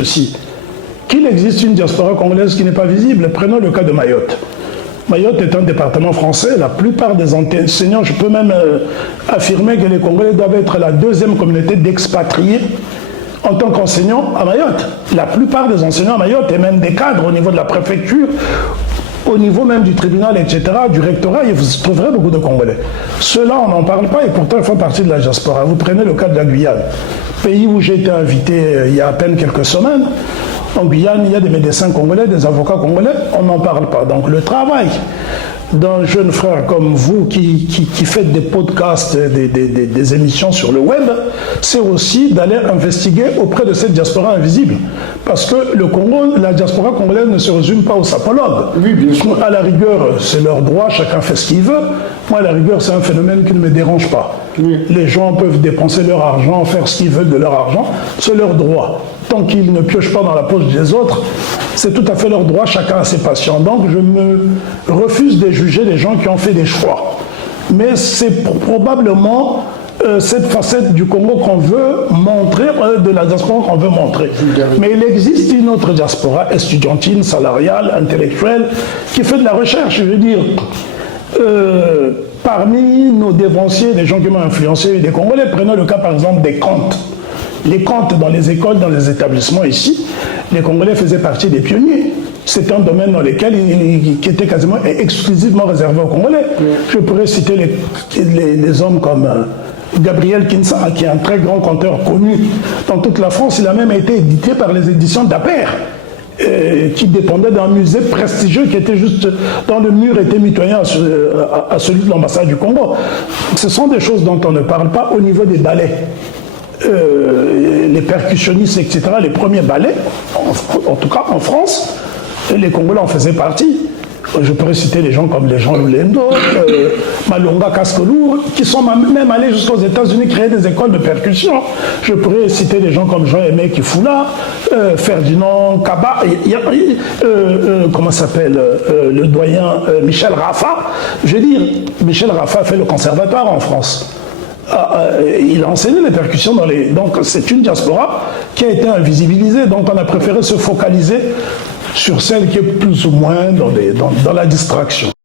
Ceci. Qu'il existe une diaspora congolaise qui n'est pas visible, prenons le cas de Mayotte. Mayotte est un département français, la plupart des enseignants, je peux même affirmer que les Congolais doivent être la deuxième communauté d'expatriés en tant qu'enseignants à Mayotte. La plupart des enseignants à Mayotte et même des cadres au niveau de la préfecture, au niveau même du tribunal, etc., du rectorat, vous trouverez beaucoup de Congolais. Ceux-là, on n'en parle pas et pourtant ils font partie de la diaspora. Vous prenez le cas de la Guyane, pays où j'ai été invité il y a à peine quelques semaines. En Guyane, il y a des médecins congolais, des avocats congolais, on n'en parle pas. Donc le travail d'un jeune frère comme vous qui faites des podcasts, des émissions sur le web, c'est aussi d'aller investiguer auprès de cette diaspora invisible. Parce que le Congo, la diaspora congolaise ne se résume pas aux sapologues. Oui, bien sûr. À la rigueur, c'est leur droit, chacun fait ce qu'il veut. Moi, à la rigueur, c'est un phénomène qui ne me dérange pas. Oui. Les gens peuvent dépenser leur argent, faire ce qu'ils veulent de leur argent, c'est leur droit. Tant qu'ils ne piochent pas dans la poche des autres, c'est tout à fait leur droit, chacun a ses patients. Donc je me refuse de juger les gens qui ont fait des choix. Mais c'est probablement cette facette du Congo qu'on veut montrer, de la diaspora qu'on veut montrer. Mais il existe une autre diaspora estudiantine, salariale, intellectuelle, qui fait de la recherche. Je veux dire, parmi nos dévanciers, des gens qui m'ont influencé, des Congolais, prenons le cas par exemple des comptes. Les comptes dans les écoles, dans les établissements ici, les Congolais faisaient partie des pionniers. C'est un domaine dans lequel qui était quasiment exclusivement réservé aux Congolais. Je pourrais citer les hommes comme Gabriel Kinsa, qui est un très grand conteur connu dans toute la France. Il a même été édité par les éditions d'Aper, qui dépendait d'un musée prestigieux qui était juste dans le mur, était mitoyen à celui de l'ambassade du Congo. Ce sont des choses dont on ne parle pas au niveau des ballets. Les percussionnistes, etc., les premiers ballets, en tout cas en France, les Congolais en faisaient partie. Je pourrais citer des gens comme les Jean Lulendo, Malonga Kaskolou, qui sont même allés jusqu'aux États-Unis créer des écoles de percussion. Je pourrais citer des gens comme Jean-Aimé Kifula, Ferdinand Kaba, comment s'appelle, le doyen Michel Raffa. Je veux dire, Michel Raffa a fait le conservatoire en France. Il a enseigné les percussions dans les... Donc c'est une diaspora qui a été invisibilisée. Donc on a préféré se focaliser sur celle qui est plus ou moins dans la distraction.